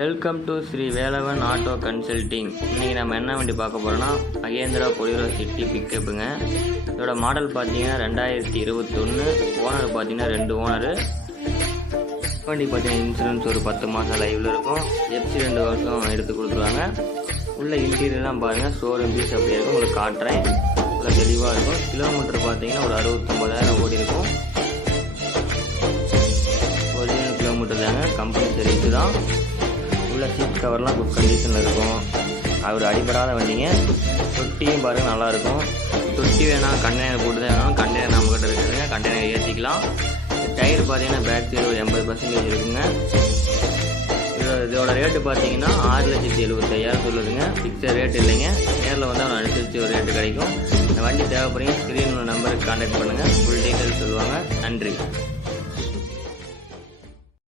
Welcome to Sri Velavan auto consulting இன்றைக்கி நம்ம என்ன வண்டி பார்க்க போகிறோம்னா மகேந்திரா பொலிரோ சிட்டி பிக்கப்புங்க இதோட மாடல் பார்த்தீங்கன்னா ரெண்டாயிரத்தி இருபத்தொன்று ஓனர் பார்த்தீங்கன்னா ரெண்டு ஓனரு வண்டி பார்த்தீங்கன்னா இன்சூரன்ஸ் ஒரு பத்து மாதம் லைவில் இருக்கும். எஃப்சி ரெண்டு வருஷம் எடுத்து கொடுத்துருவாங்க. உள்ள இன்டீரியர்லாம் பாருங்கள் ஷோரூம் பீஸ் அப்படி இருக்கும். உங்களுக்கு காட்டுறேன். நல்லா தெளிவாக இருக்கும். கிலோமீட்டர் பார்த்தீங்கன்னா ஒரு அறுபத்தொம்பதாயிரம் ஓடி இருக்கும். ஒரிஜினல் கிலோமீட்டர் தாங்க. கம்பெனி சர்வீஸ் தான். உள்ள சீட் கவர்லாம் குட் கண்டிஷனில் இருக்கும். அவர் அடிபடாத வண்டிங்க. தொட்டியும் பாருங்கள் நல்லாயிருக்கும் தொட்டி வேணால் கண்டெய்னர் போட்டு தான் வேணும். கண்டெய்னர் நம்மக்கிட்ட இருக்குதுங்க. கண்டெய்னர் ஏற்றிக்கலாம் டயர் பார்த்தீங்கன்னா பேக் சைடு ஒரு எண்பது பர்சன்டேஜ் இருக்குங்க. இதோட ரேட்டு பார்த்தீங்கன்னா ஆறு லட்சத்தி எழுபத்தையாயிரம் சொல்லுதுங்க. ஃபிக்ஸட் ரேட் இல்லைங்க. நேரில் வந்து அவன் அனுசரித்து ஒரு ரேட்டு கிடைக்கும். இந்த வண்டி தேவைப்படுறீங்க ஸ்க்ரீன் நம்பருக்கு கான்டாக்ட் பண்ணுங்கள் ஃபுல் டீட்டெயில்ஸ் சொல்லுவாங்க. நன்றி.